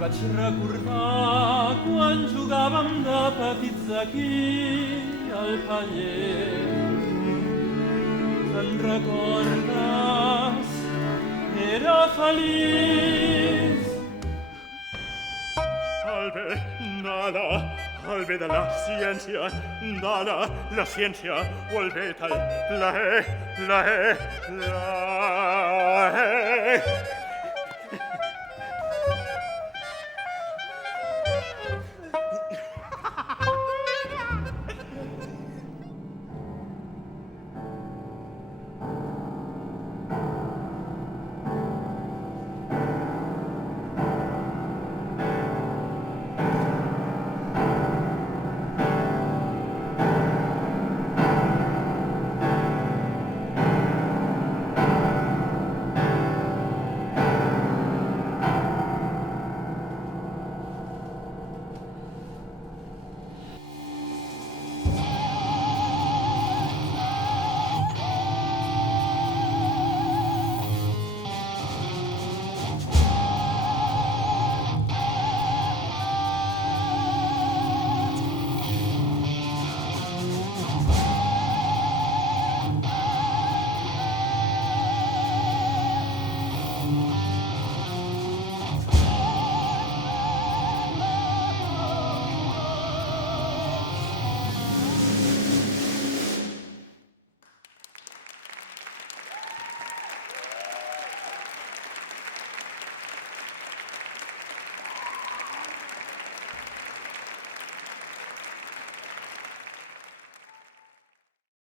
vaig recordar quan jugàvem de petits aquí al paller. Te'n recordes? Era feliç. Al bé, nada, al bé de la ciència, nada, la ciència, o al bé del plaer, plaer, plaer.